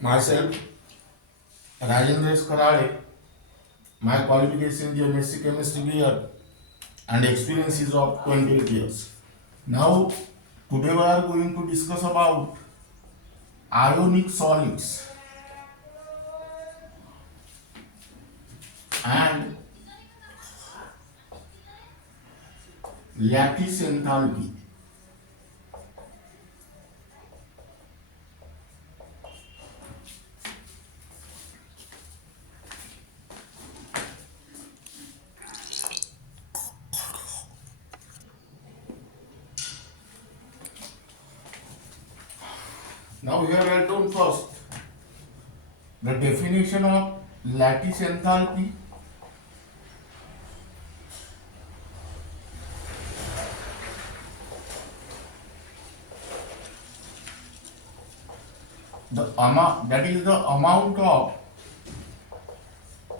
Myself, Rajendra Karale, my qualification is MSc Chemistry year and experience is of 28 years. Now, today we are going to discuss about ionic solids and lattice enthalpy. Now here I down first the definition of lattice enthalpy. The amount, that is the amount of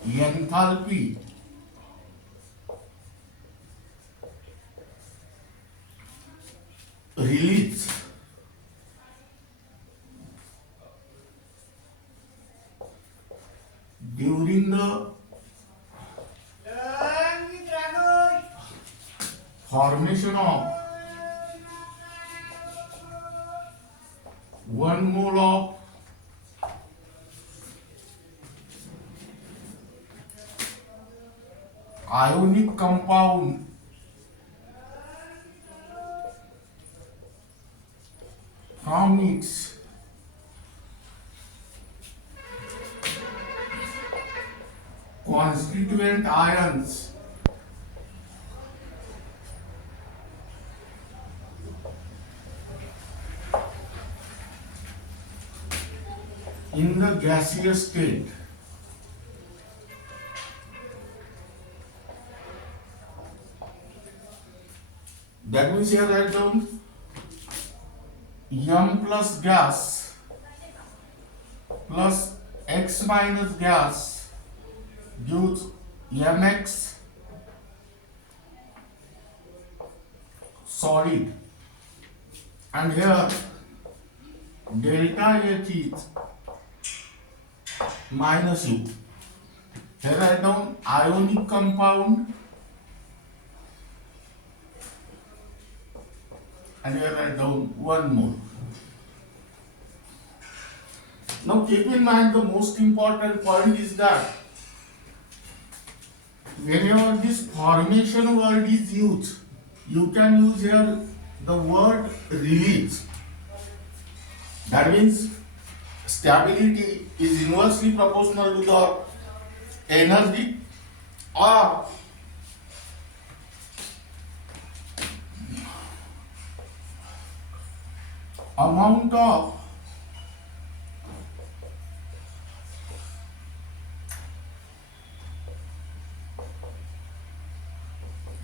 enthalpy released during the formation of 1 mole of ionic compound from its constituent ions in the gaseous state. That means here write down M plus gas plus X minus gas gives Mx solid, and here delta H is minus U. Here write down ionic compound, and here write down 1 mole. Now keep in mind the most important point is that whenever this formation word is used, you can use here the word release. That means stability is inversely proportional to the energy, or amount of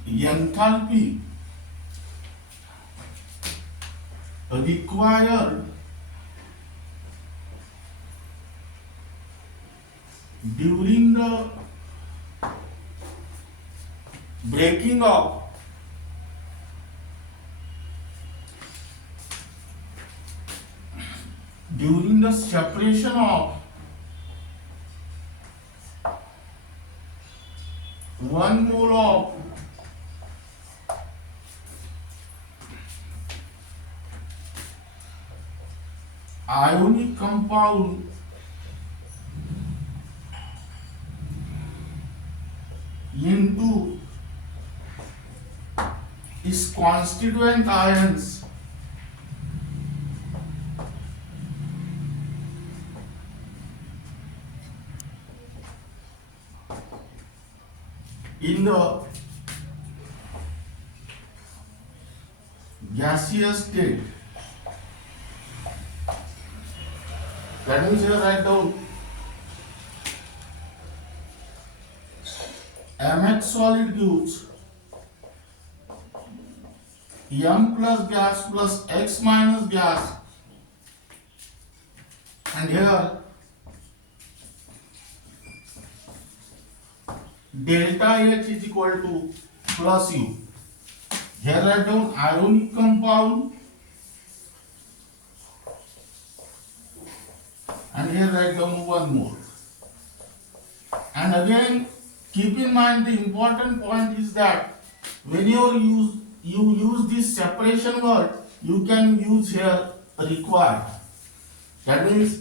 enthalpy required during the breaking of during the separation of 1 mole of ionic compound into its constituent ions in the gaseous state. That means here write down Mx solid gives M plus gas plus X minus gas, and here delta H is equal to plus U. Here write down ionic compound, and here write down 1 more. And again, keep in mind the important point is that when you use this separation word, you can use here required. That means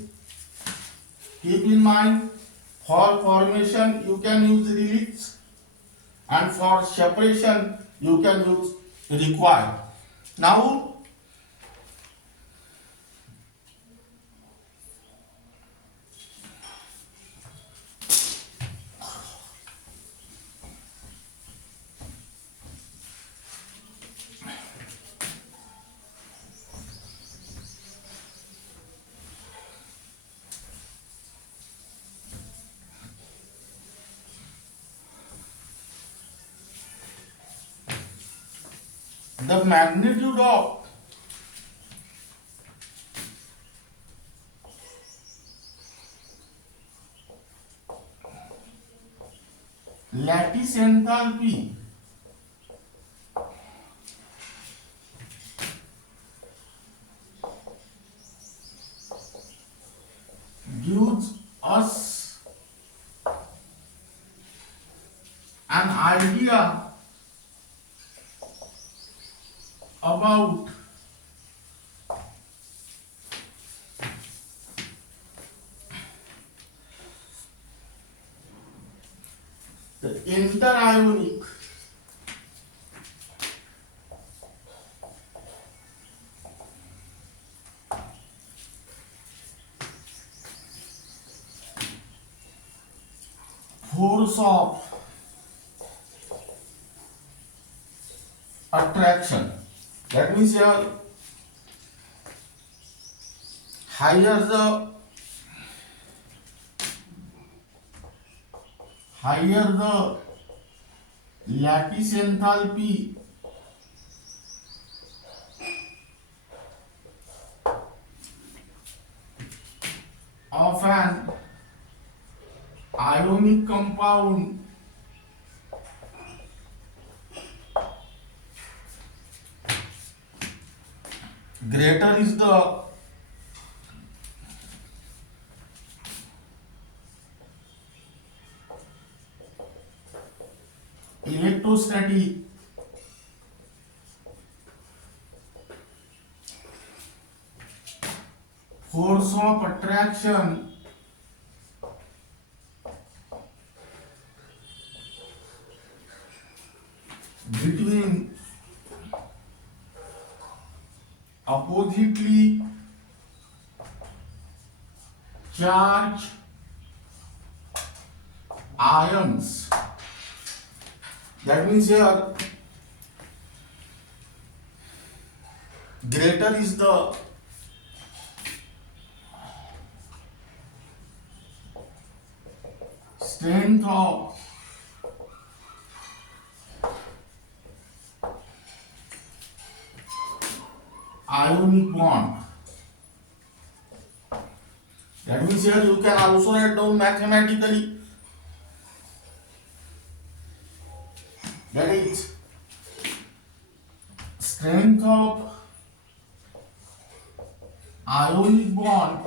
keep in mind for formation you can use release, and for separation you can use required. Now the magnitude of lattice enthalpy gives us an idea about the interionic force of attraction. That means here higher the lattice enthalpy, of an ionic compound, greater is the electrostatic force of attraction between oppositely charged ions. That means here greater is the strength of ionic bond. That means here you can also write down mathematically, that is strength of ionic bond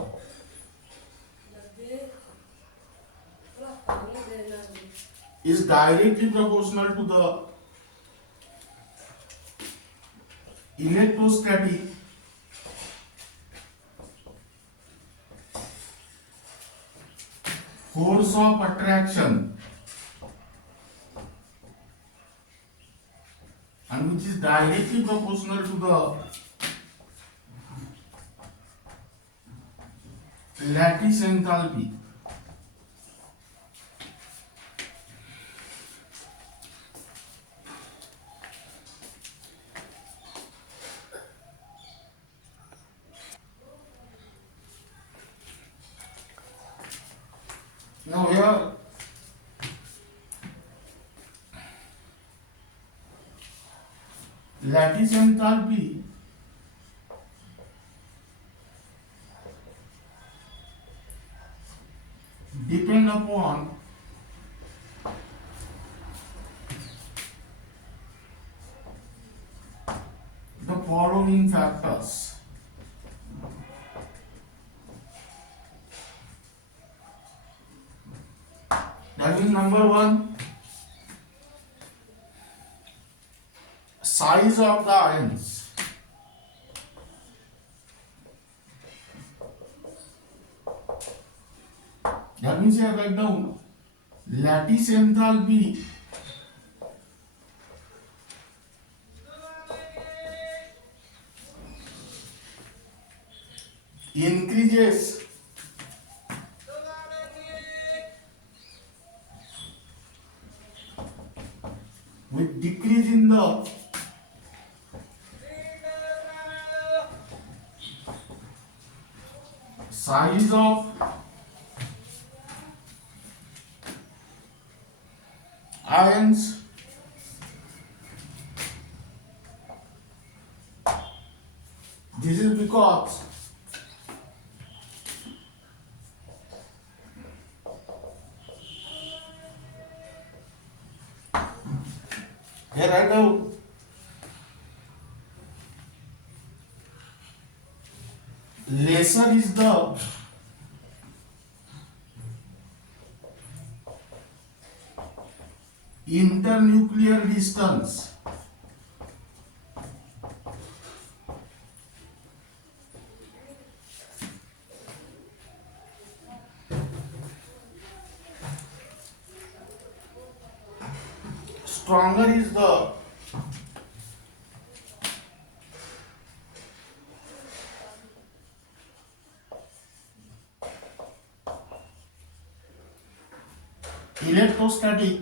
is directly proportional to the electrostatic force of attraction, and which is directly proportional to the lattice enthalpy. Now here lattice enthalpy depend upon following factors. That is number one, size of the ions. That means here write down lattice enthalpy increases with decrease in the size of ions. This is because here write down lesser is the internuclear distance stronger is the electrostatic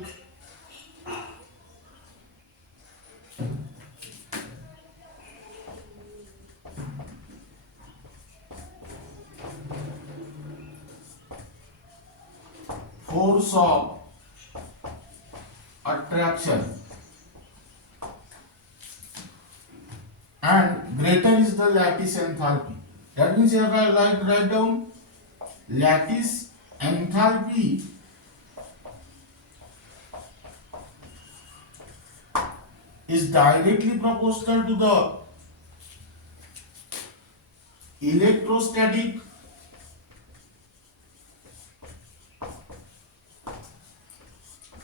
force of attraction and greater is the lattice enthalpy. That means here I write down lattice enthalpy is directly proportional to the electrostatic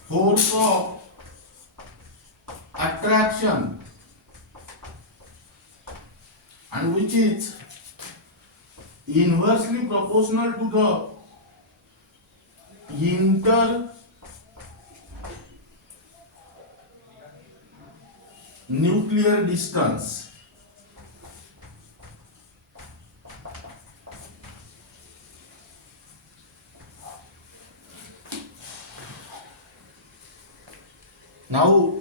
force of attraction and which is inversely proportional to the internuclear distance. Now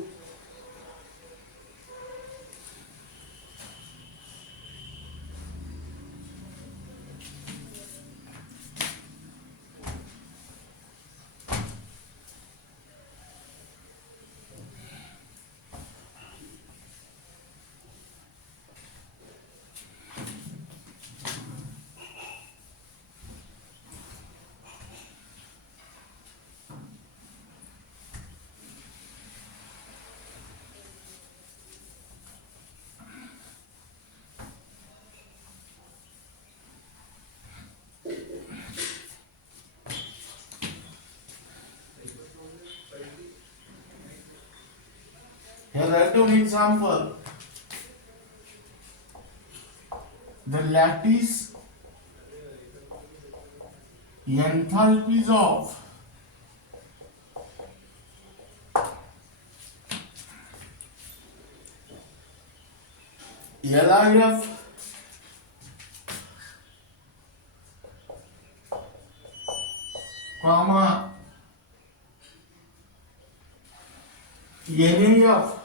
here write down example. The lattice enthalpies of LIF comma NAF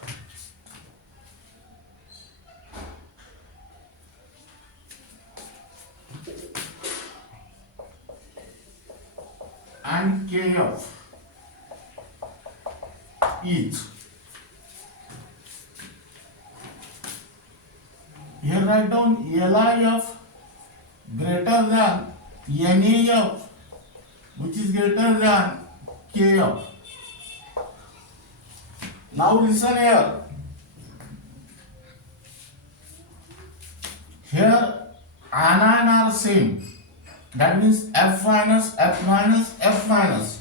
and KF each. Here write down LIF greater than NAF which is greater than KF. Now listen here. Here anion are same. That means F minus, F minus, F minus.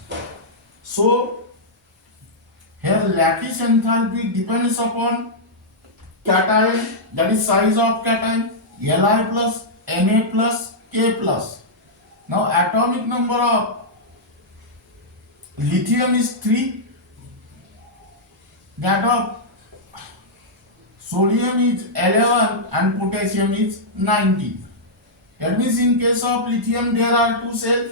So here lattice enthalpy depends upon cation, that is size of cation, Li plus, Na plus, K plus. Now atomic number of lithium is 3, that of sodium is 11 and potassium is 90. That means in case of lithium there are 2 cells.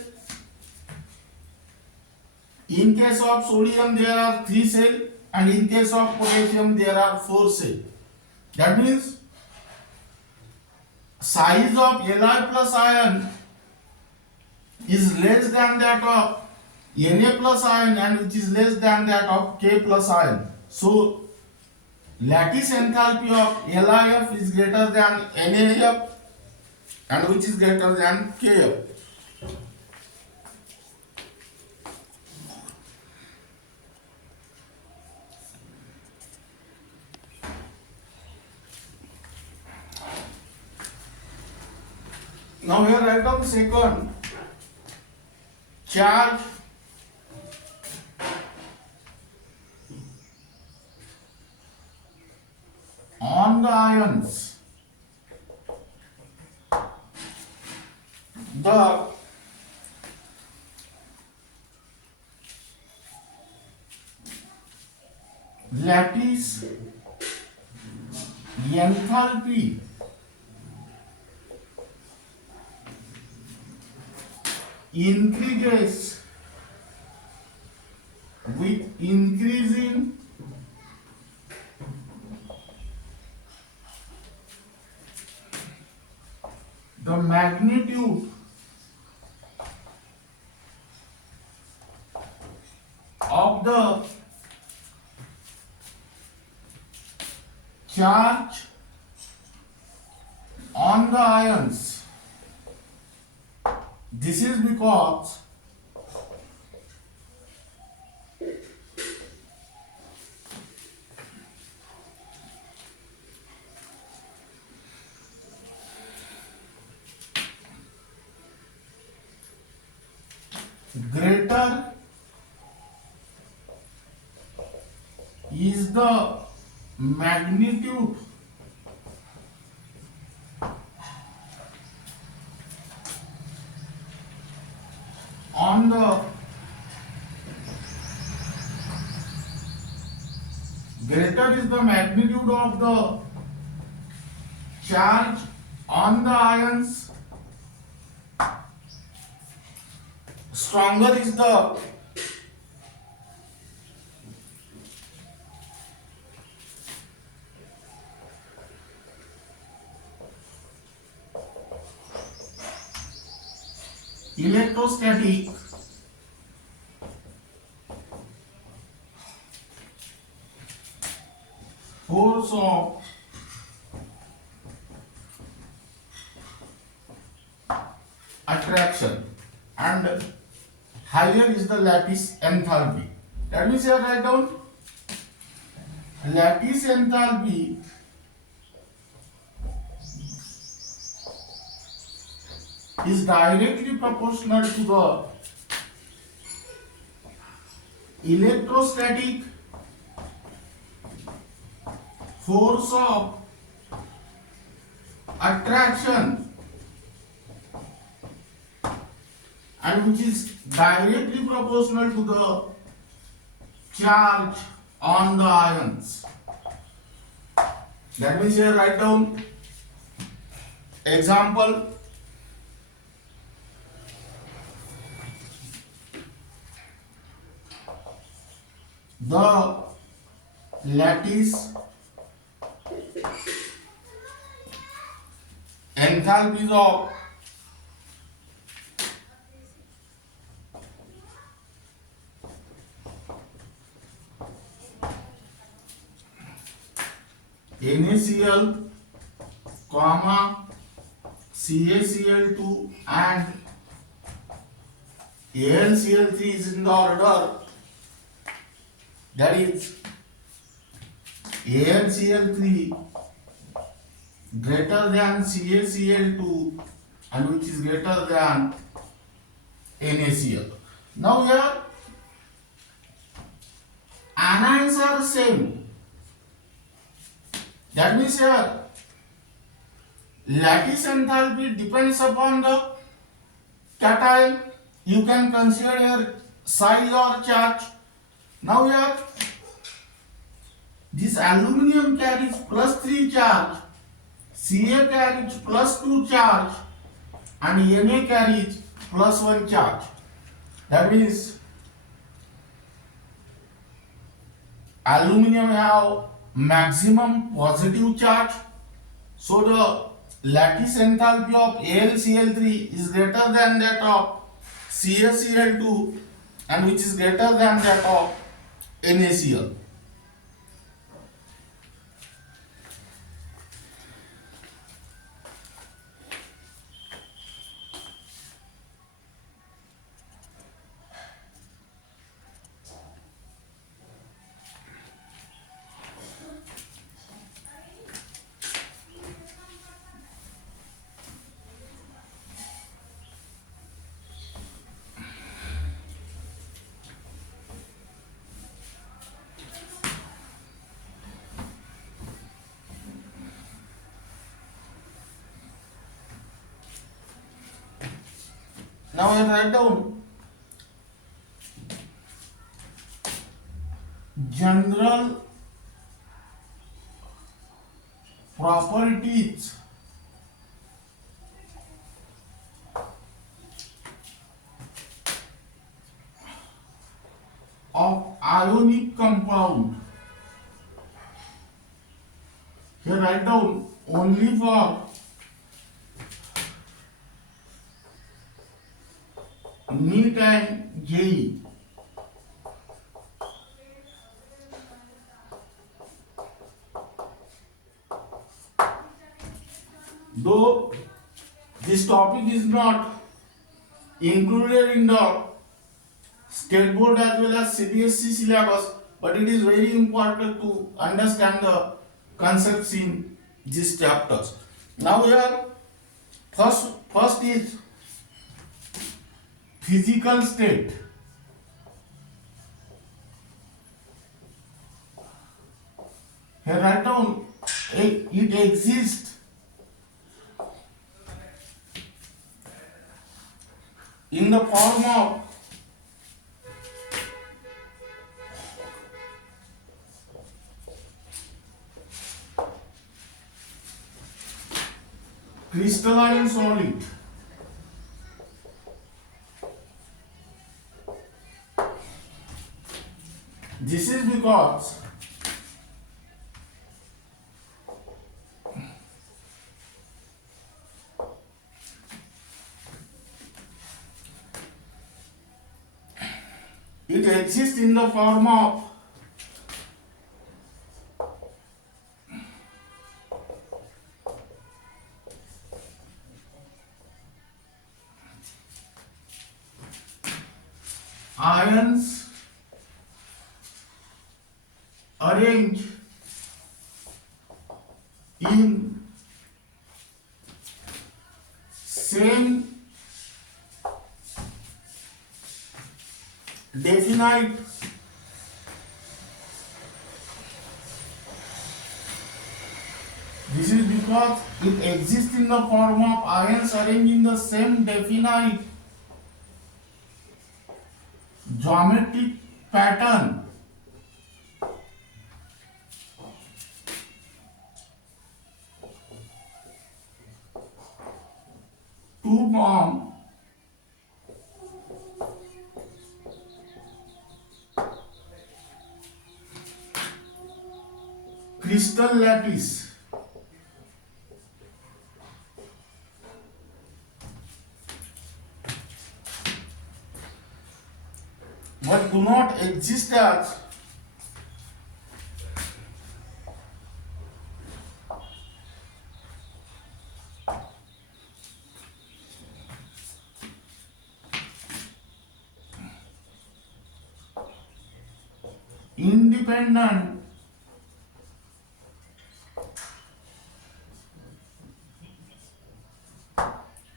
In case of sodium there are 3 cells, and in case of potassium there are 4 cells. That means size of Li plus ion is less than that of Na plus ion, and which is less than that of K plus ion. So lattice enthalpy of LiF is greater than NaF, and which is greater than Kf. Now here write down second. Charge on the ions. The lattice enthalpy increases with increasing the magnitude of the charge on the ions. This is because greater is the magnitude on the greater is the magnitude of the charge on the ions, stronger is the electrostatic force of attraction, and higher is the lattice enthalpy. That means here write down lattice enthalpy is directly proportional to the electrostatic force of attraction, and which is directly proportional to the charge on the ions. That means here write down example. The lattice enthalpies of NaCl, CaCl2 and AlCl3 is in the order, that is AlCl3 greater than CaCl2 and which is greater than NaCl. Now here anions are same. That means here lattice enthalpy depends upon the cation. You can consider here size or charge. Now here this aluminum carries +3 charge, Ca carries +2 charge and Na carries +1 charge. That means aluminum have maximum positive charge. So the lattice enthalpy of AlCl3 is greater than that of CaCl2 and which is greater than that of NaCl. Now I write down general properties of ionic compound. Here write down only for NEET and JEE. Though this topic is not included in the state board as well as CBSE syllabus, but it is very important to understand the concepts in these chapters. Now here first is physical state. Here write down it exists in the form of crystalline solid. This is because it exists in the form of ions arranged in same definite this is because it exists in the form of ions arranged in the same definite geometric pattern to form crystal lattice. But do not exist as independent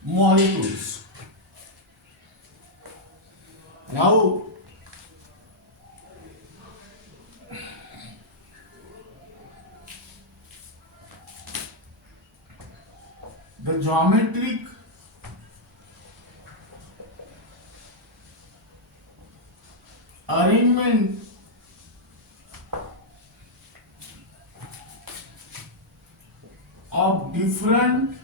molecules. Now the geometric arrangement of different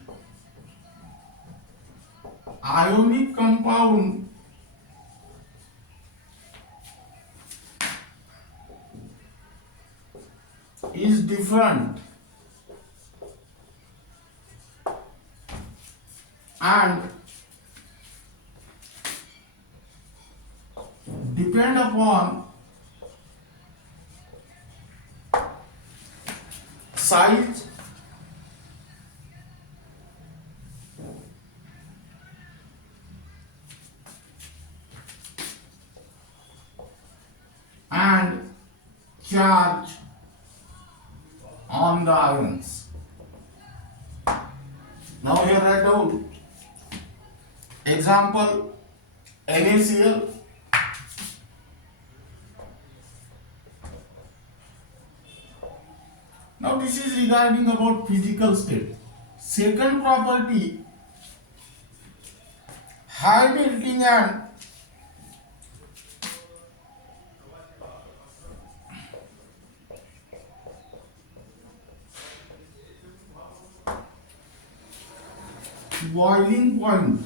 ionic compound is different, and depend upon size and charge on the ions. Now here write down example NaCl. Now this is regarding about physical state. Second property, high melting and boiling point.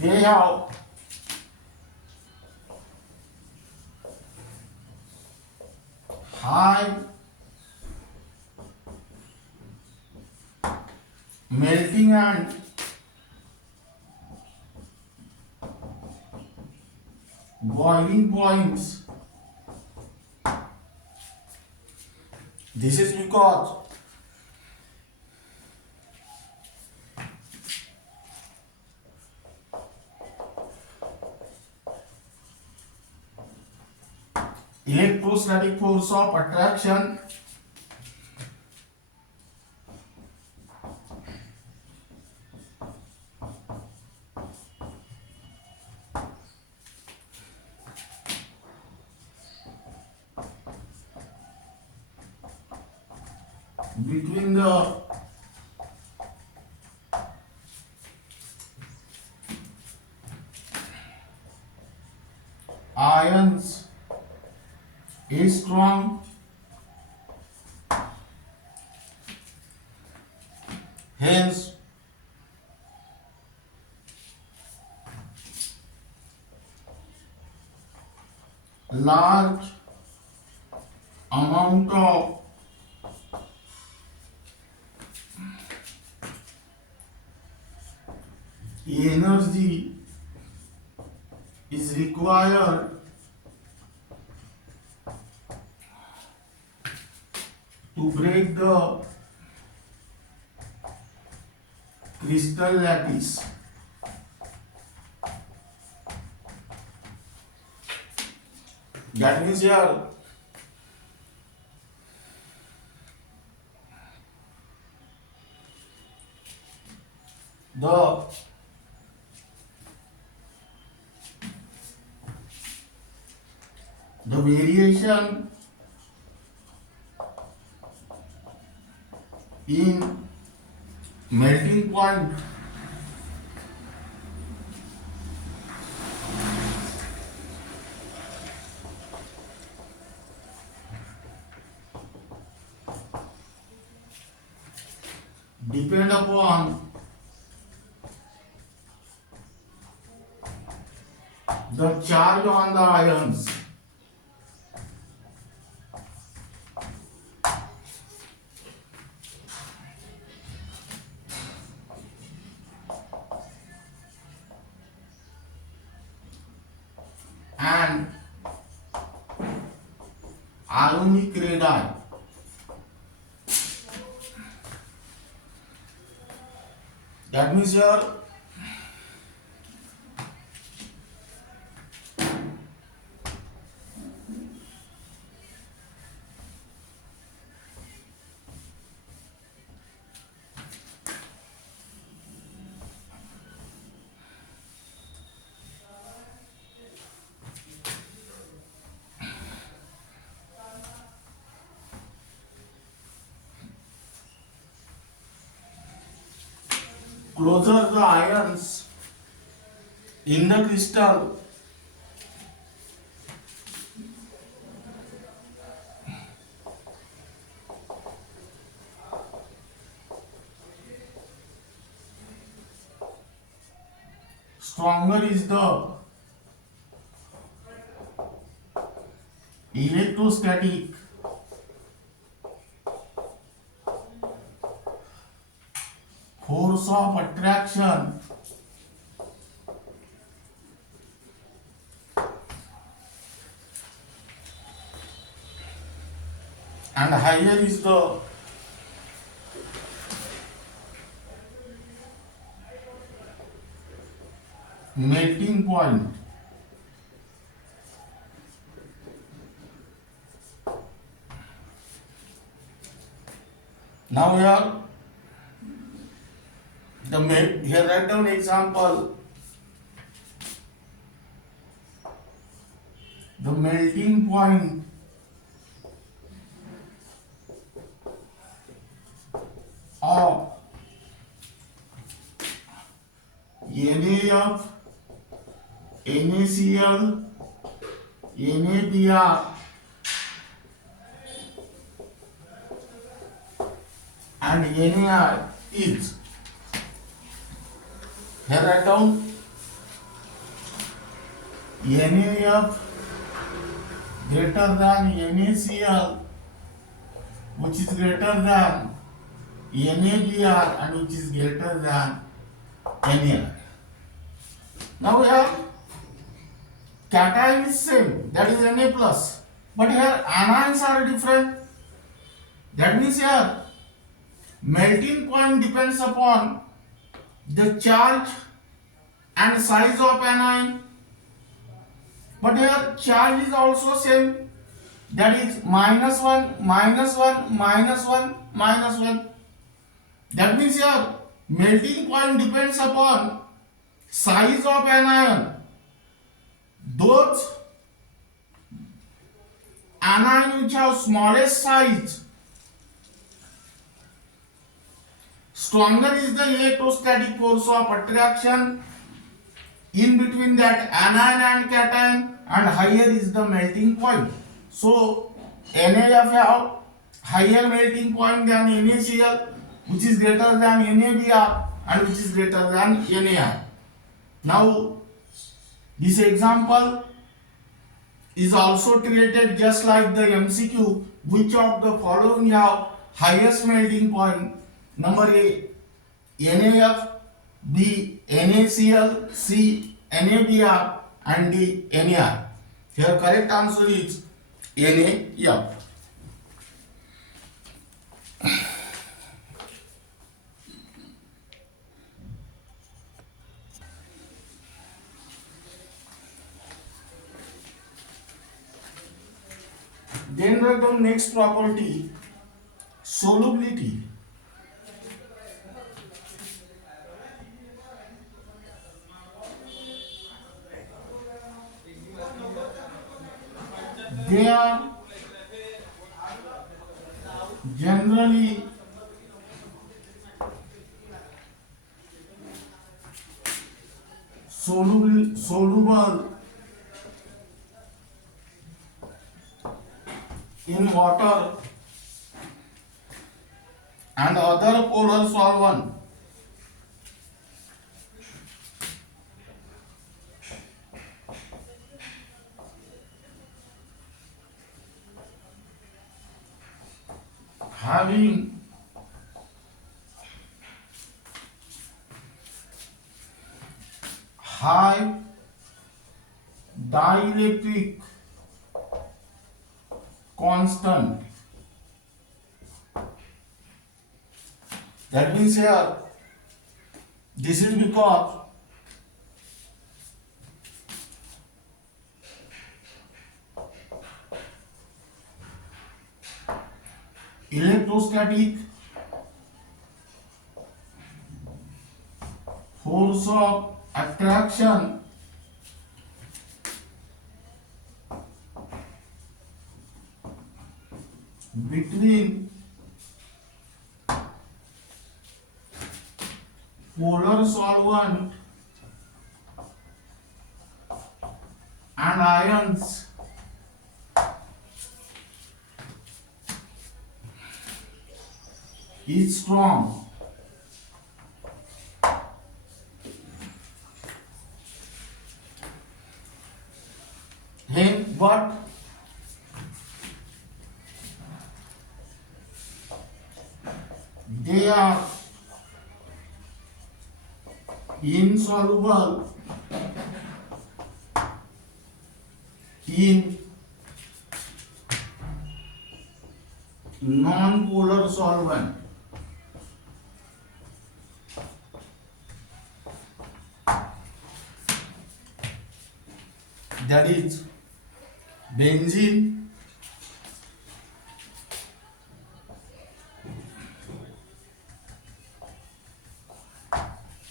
They have high melting and boiling points. This is because electrostatic force of attraction between the ions is strong, hence large amount of energy is required to break the crystal lattice. That means here the variation in melting point depend upon the charge on the ions. And ionic radii. That means here closer the ions in the crystal, stronger is the electrostatic force of attraction and higher is the melting point. Now here write down example. The melting point of NaF, NaCl, NaBr and NaI is, here write down NaF greater than NaCl, which is greater than NaBr and which is greater than NaI. Now here cation is same, that is Na plus, but here anions are different. That means here melting point depends upon the charge and size of anion, but here charge is also same, that is -1, -1, -1, -1. That means here melting point depends upon size of anion. Those anion which have smallest size, stronger is the electrostatic force of attraction in between that anion and cation, and higher is the melting point. So NaF have higher melting point than NaCl, which is greater than NaBr and which is greater than NaI. Now this example is also treated just like the MCQ. Which of the following have highest melting point? Number A, NaF, B, NaCl, C, NaBr and D, NaI. Here correct answer is NaF. Then write down next property, solubility. They are generally soluble in water and other polar solvent. Having high dielectric constant. That means here this is because electrostatic force of attraction between polar solvent and ions is strong. Hence what? They are insoluble in non-polar solvent. That is benzene,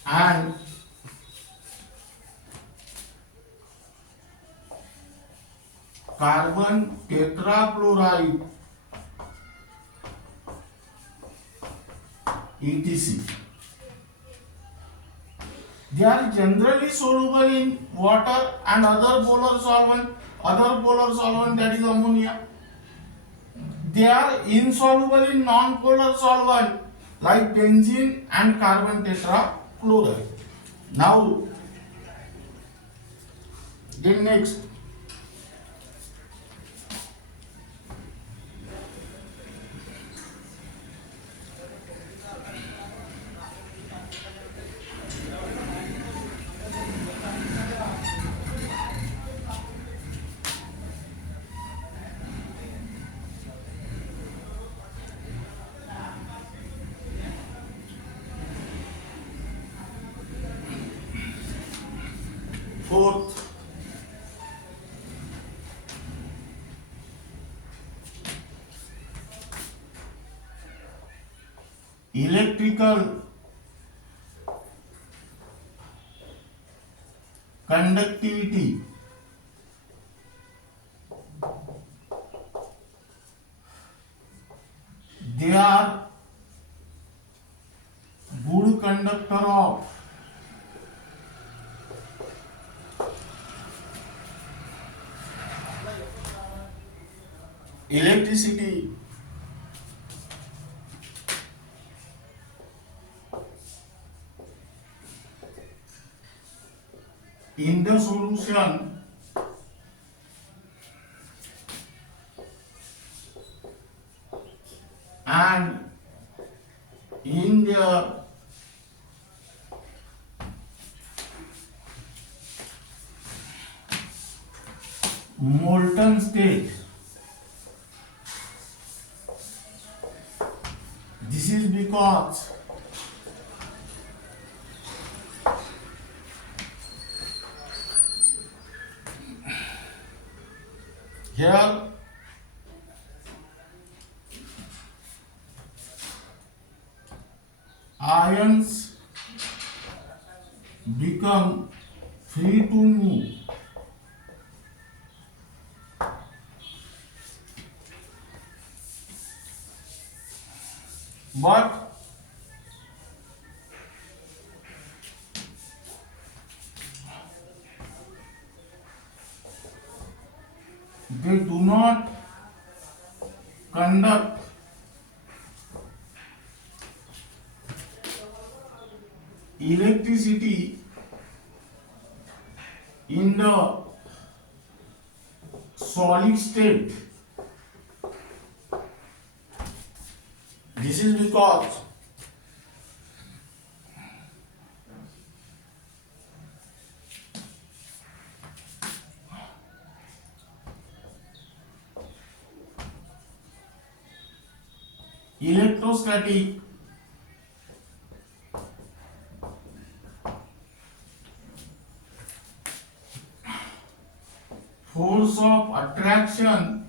and carbon tetrachloride etc. They are generally soluble in water and other polar solvent. Other polar solvent, that is ammonia. They are insoluble in non-polar solvent like benzene and carbon tetrachloride. Now, then next, fourth, electrical conductivity. They are good conductor of electricity in the solution and in their molten state. This is because here ions become free to move. But they do not conduct electricity in the solid state. This is because electrostatic force of attraction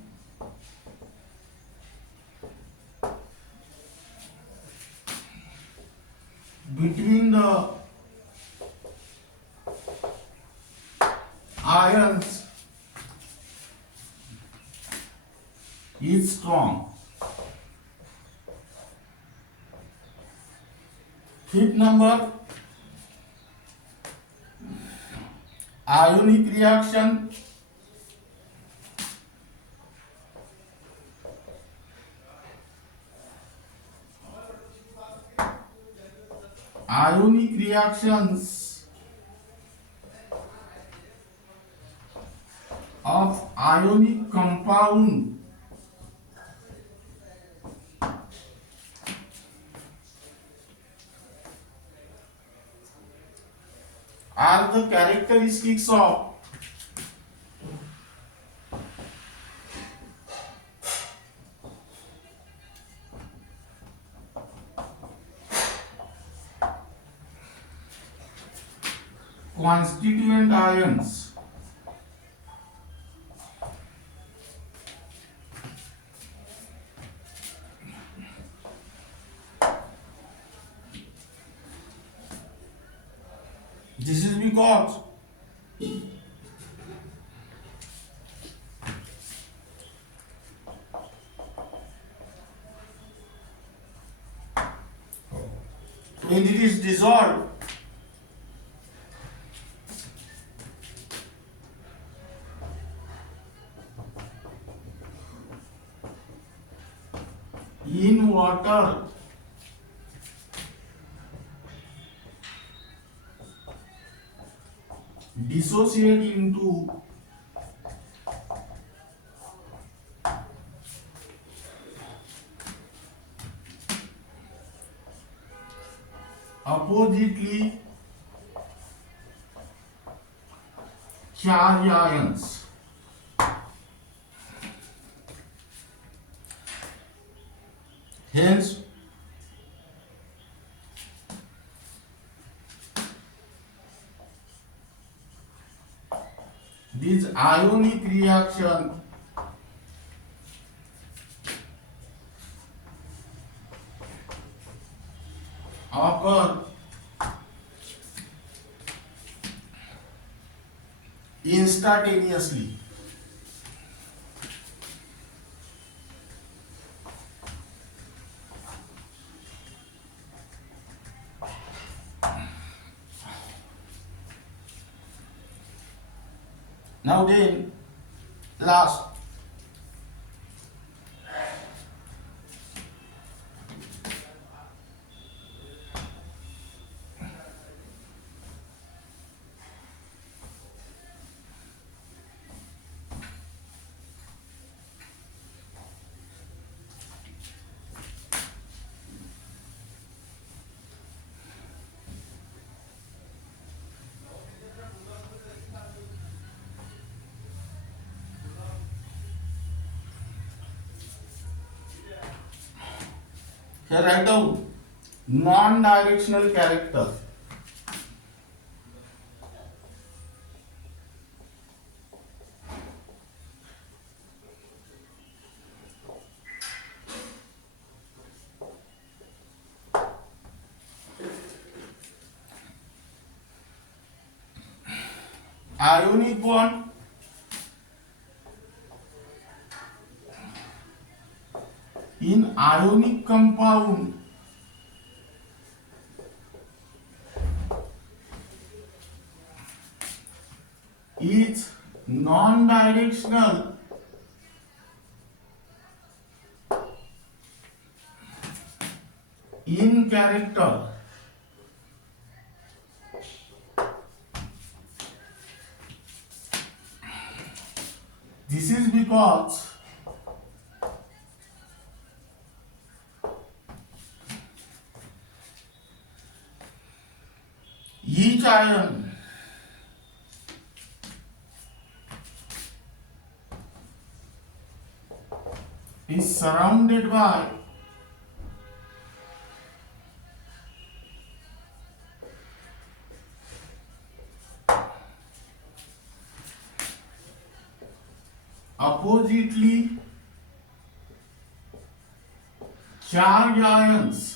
between the ions is strong. Fifth number, ionic reaction ionic reactions of ionic compound are the characteristics of constituent ions. This is because when it is dissolved in water, dissociate into oppositely charged ions. Hence, this ionic reaction occur instantaneously. Now then, last, here write down non-directional character. Ionic bond in ionic compound is non-directional in character. This is because each ion is surrounded by oppositely charged ions.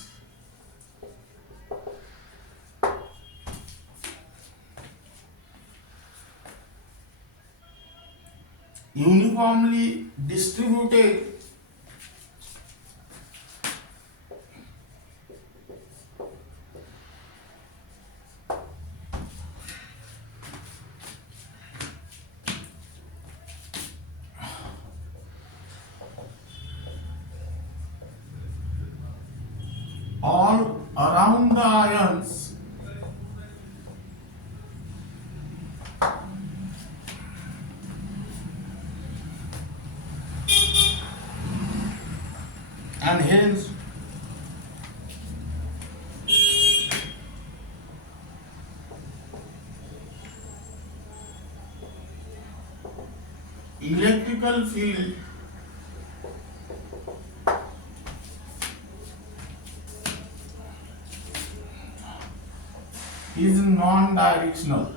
Uniformly distributed all around the ions and hence electrical field is non-directional.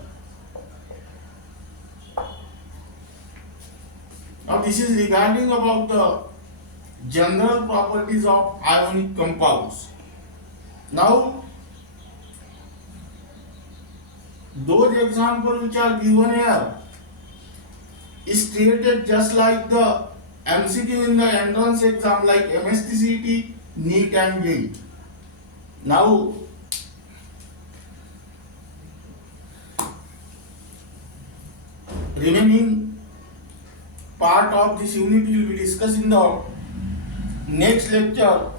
Now this is regarding about the general properties of ionic compounds. Now those examples which are given here is treated just like the MCQ in the entrance exam like MSTCET, NEET and JEE. Now remaining part of this unit will be discussed in the next lecture.